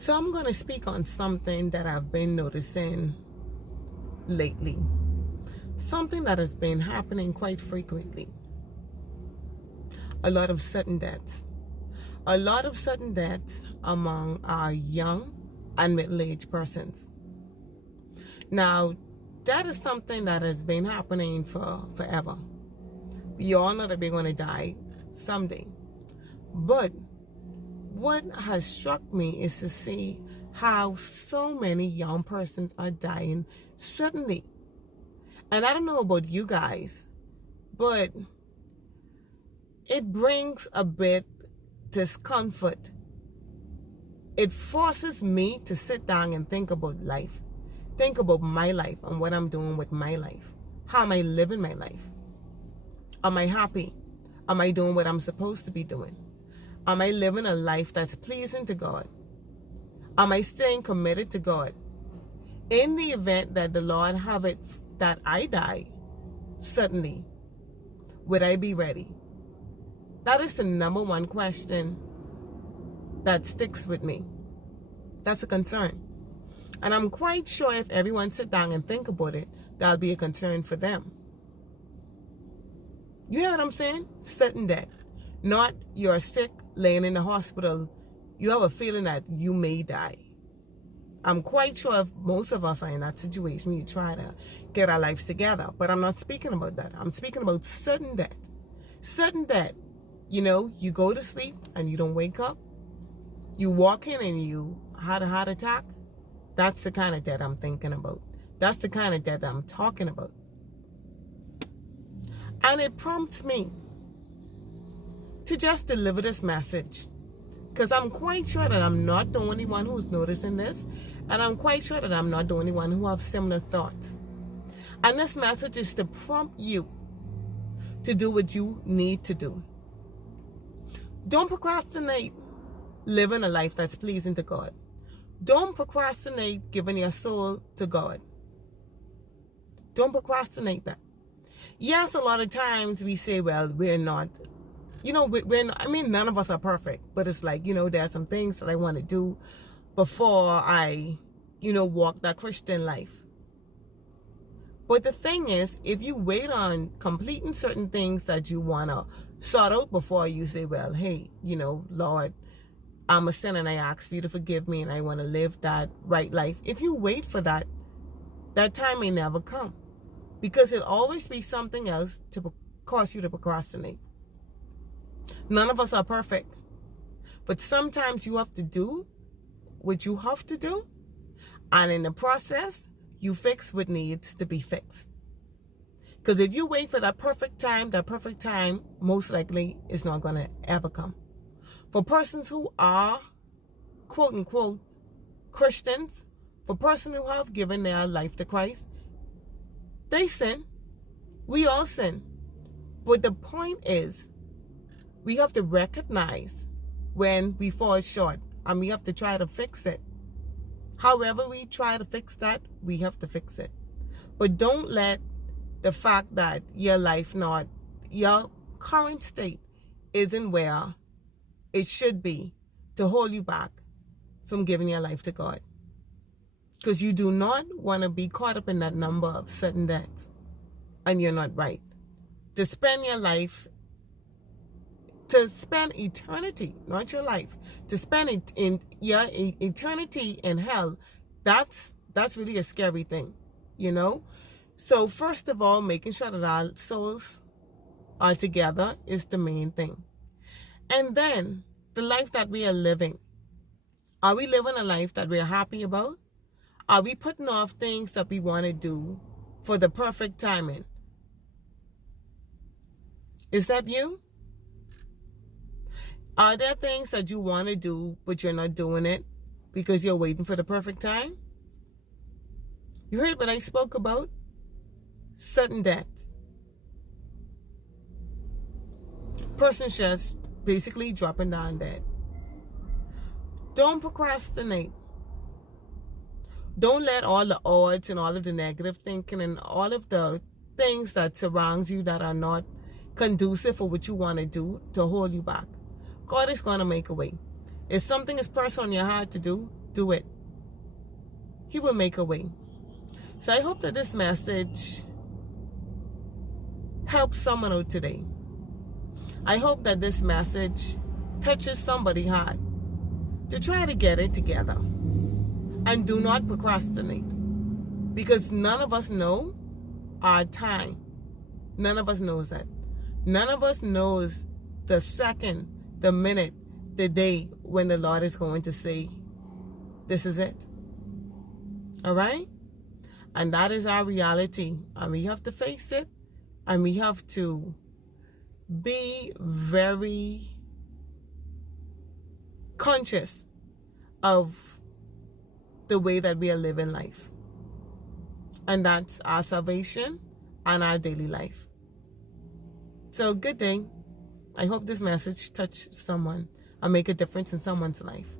So I'm going to speak on something that I've been noticing lately. Something that has been happening quite frequently. A lot of sudden deaths. A lot of sudden deaths among our young and middle-aged persons. Now, that is something that has been happening for forever. We all know that we're going to die someday. But what has struck me is to see how so many young persons are dying suddenly. And I don't know about you guys, but it brings a bit discomfort. It forces me to sit down and think about life. Think about my life and what I'm doing with my life. How am I living my life? Am I happy? Am I doing what I'm supposed to be doing? Am I living a life that's pleasing to God? Am I staying committed to God? In the event that the Lord have it that I die suddenly, would I be ready? That is the number one question that sticks with me. That's a concern. And I'm quite sure if everyone sit down and think about it, that'll be a concern for them. You hear what I'm saying? Sudden death. Not you're sick, laying in the hospital. You have a feeling that you may die. I'm quite sure if most of us are in that situation, we try to get our lives together. But I'm not speaking about that. I'm speaking about sudden death. Sudden death. You know, you go to sleep and you don't wake up. You walk in and you had a heart attack. That's the kind of death I'm thinking about. That's the kind of death I'm talking about. And it prompts me to just deliver this message. Because I'm quite sure that I'm not the only one who's noticing this. And I'm quite sure that I'm not the only one who have similar thoughts. And this message is to prompt you to do what you need to do. Don't procrastinate living a life that's pleasing to God. Don't procrastinate giving your soul to God. Don't procrastinate that. Yes, a lot of times we say, well, we're not, we're not, none of us are perfect, but it's like, there are some things that I want to do before I, walk that Christian life. But the thing is, if you wait on completing certain things that you want to sort out before you say, well, hey, Lord, I'm a sinner and I ask for you to forgive me and I want to live that right life. If you wait for that, that time may never come. Because it'll always be something else to cause you to procrastinate. None of us are perfect. But sometimes you have to do what you have to do. And in the process, you fix what needs to be fixed. Because if you wait for that perfect time most likely is not going to ever come. For persons who are, quote unquote, Christians, for persons who have given their life to Christ, they sin. We all sin. But the point is, we have to recognize when we fall short and we have to try to fix it. However we try to fix that, we have to fix it. But don't let the fact that your current state isn't where it should be to hold you back from giving your life to God. Because you do not want to be caught up in that number of sudden deaths. And you're not right. To spend your life, to spend eternity, not your life, to spend it in your eternity in hell, that's really a scary thing, So first of all, making sure that our souls are together is the main thing. And then, the life that we are living. Are we living a life that we're happy about? Are we putting off things that we want to do for the perfect timing? Is that you? Are there things that you want to do, but you're not doing it because you're waiting for the perfect time? You heard what I spoke about? Sudden deaths. Person just basically dropping down dead. Don't procrastinate. Don't let all the odds and all of the negative thinking and all of the things that surrounds you that are not conducive for what you want to do to hold you back. God is going to make a way. If something is pressed on your heart to do, do it. He will make a way. So I hope that this message helps someone out today. I hope that this message touches somebody's heart to try to get it together. And do not procrastinate. Because none of us know our time. None of us knows that. None of us knows the second, the minute, the day when the Lord is going to say, this is it. All right? And that is our reality. And we have to face it. And we have to be very conscious of the way that we are living life. And that's our salvation and our daily life. So good day. I hope this message touched someone and make a difference in someone's life.